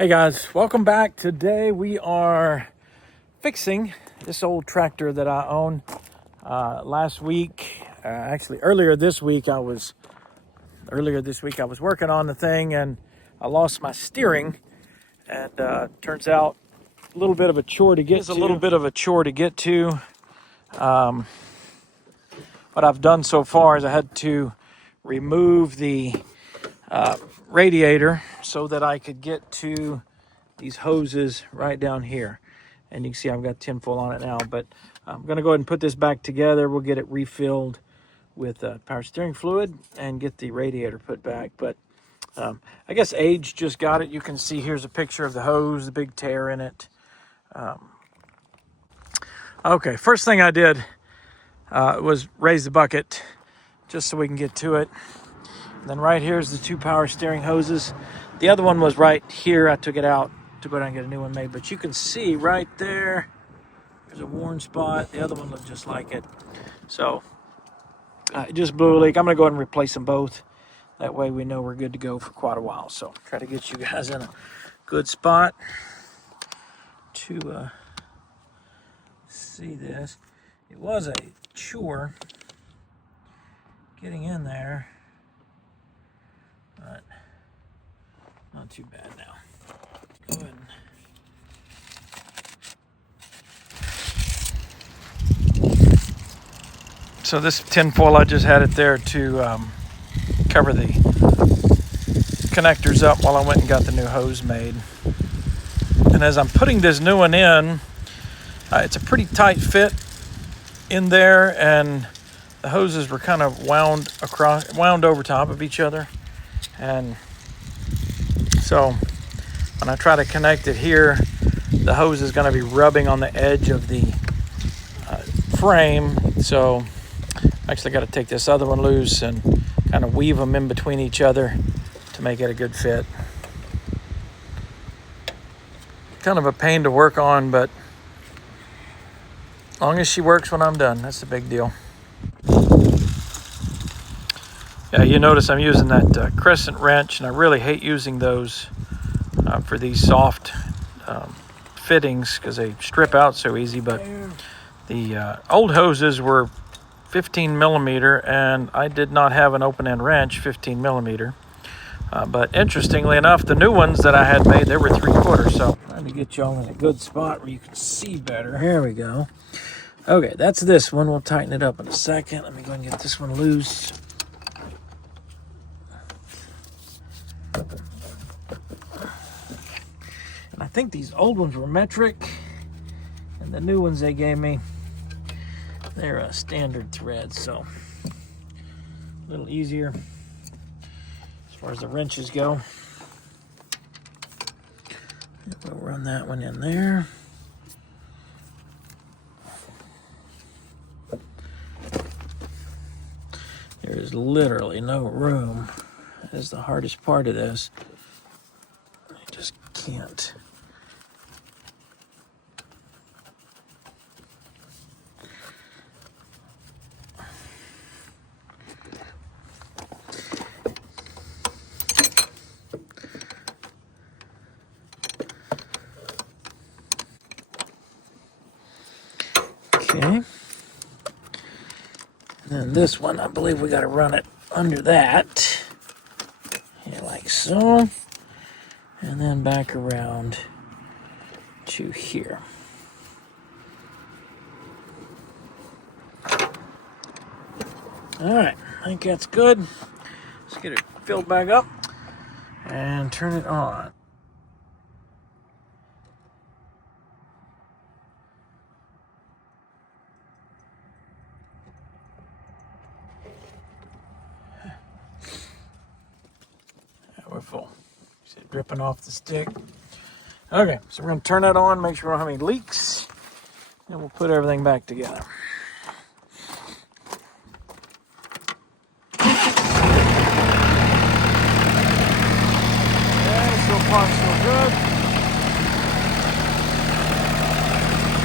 Hey guys, welcome back. Today we are fixing this old tractor that I own. Last week, earlier this week, I was working on the thing and I lost my steering. And turns out a little bit of a chore to get to. What I've done so far is I had to remove the radiator so that I could get to these hoses right down here. And you can see I've got tinfoil on it now, but I'm going to go ahead and put this back together. We'll get it refilled with power steering fluid and get the radiator put back. But I guess age just got it. You can see here's a picture of the hose, the big tear in it. Okay, first thing I did was raise the bucket just so we can get to it. And then right here's the two power steering hoses. The other one was right here. I took it out to go down and get a new one made. But you can see right there's a worn spot. The other one looked just like it. So it just blew a leak. I'm going to go ahead and replace them both. That way we know we're good to go for quite a while. So try to get you guys in a good spot to see this. It was a chore getting in there, but not too bad now. Go ahead. So this tinfoil, I just had it there to cover the connectors up while I went and got the new hose made. And as I'm putting this new one in, it's a pretty tight fit in there, and the hoses were kind of wound over top of each other. And so when I try to connect it here, the hose is going to be rubbing on the edge of the frame. So I actually got to take this other one loose and kind of weave them in between each other to make it a good fit. Kind of a pain to work on, but as long as she works when I'm done, that's the big deal. Yeah, you notice I'm using that crescent wrench, and I really hate using those for these soft fittings because they strip out so easy. But the old hoses were 15 millimeter, and I did not have an open end wrench 15 millimeter. But interestingly enough, the new ones that I had made, they were 3/4. So trying to get y'all in a good spot where you can see better. Here we go. Okay, that's this one. We'll tighten it up in a second. Let me go and get this one loose. And I think these old ones were metric, and the new ones they gave me, they're a standard thread, so a little easier as far as the wrenches go. We'll run that one in there. There is literally no room. That is the hardest part of this. I just can't. Okay. And then this one, I believe we got to run it under that. Yeah, like so. And then back around to here. All right, I think that's good. Let's get it filled back up and turn it on. We're full. See it dripping off the stick. Okay, so we're going to turn that on, make sure we don't have any leaks, and we'll put everything back together. Okay, so far so good.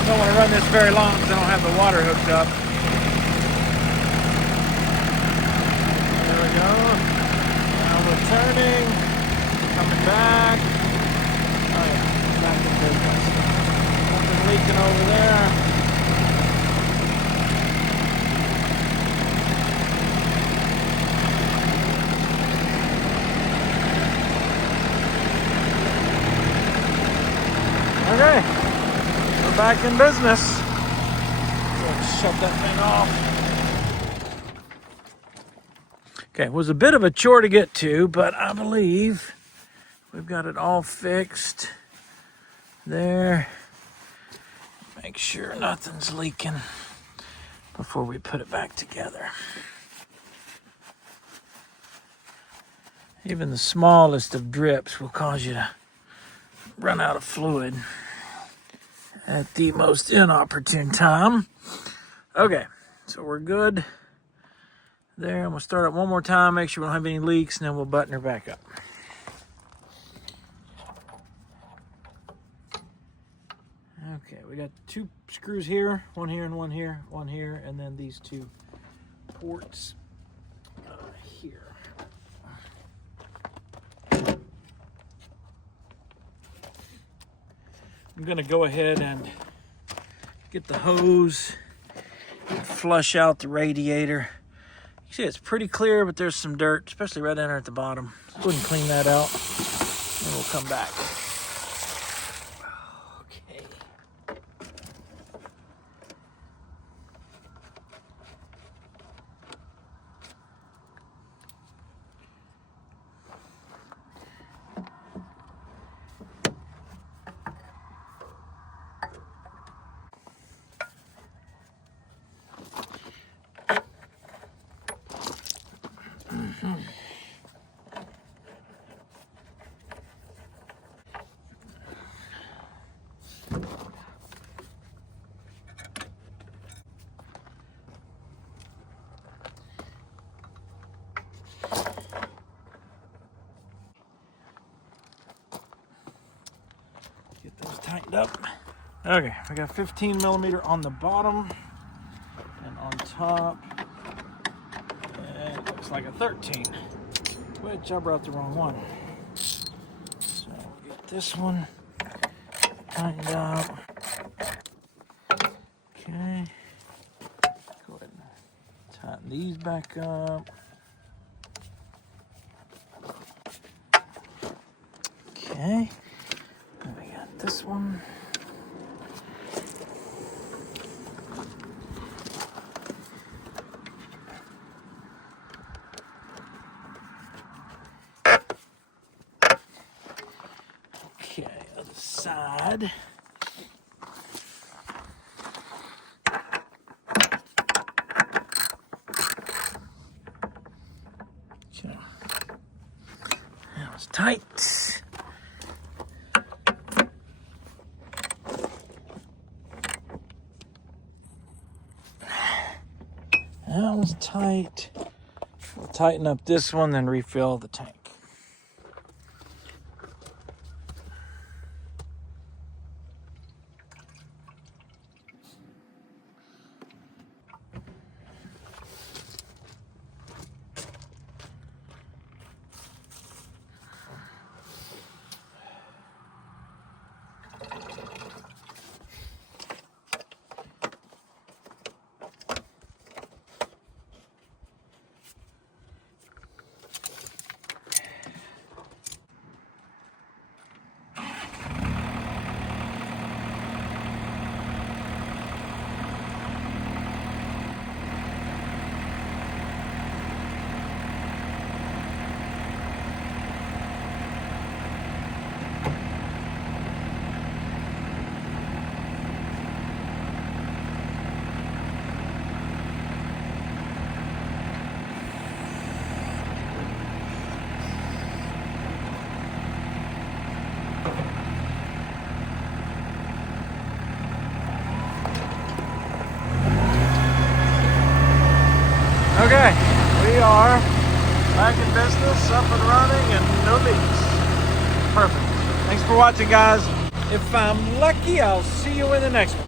Don't want to run this very long because I don't have the water hooked up. There we go. Now we're turning, coming back. Okay, we're back in business. Let's shut that thing off. Okay, it was a bit of a chore to get to, but I believe we've got it all fixed there. Make sure nothing's leaking before we put it back together. Even the smallest of drips will cause you to run out of fluid at the most inopportune time. Okay, so we're good there. I'm gonna start up one more time, make sure we don't have any leaks, and then we'll button her back up. Okay, we got 2 screws here, one here and one here, and then these 2 ports here. I'm gonna go ahead and get the hose and flush out the radiator. You see it's pretty clear, but there's some dirt, especially right in there at the bottom. So go ahead and clean that out, and we'll come back. Okay. Get those tightened up. Okay, we got 15 millimeter on the bottom and on top. And it looks like a 13, which I brought the wrong one. So we'll get this one tightened up. Okay. Go ahead and tighten these back up. Okay. Then we got this one. Okay, other side. Okay. That was tight. That was tight. We'll tighten up this one, then refill the tank. Okay, we are back in business, up and running, and no leaks. Perfect. Thanks for watching, guys. If I'm lucky, I'll see you in the next one.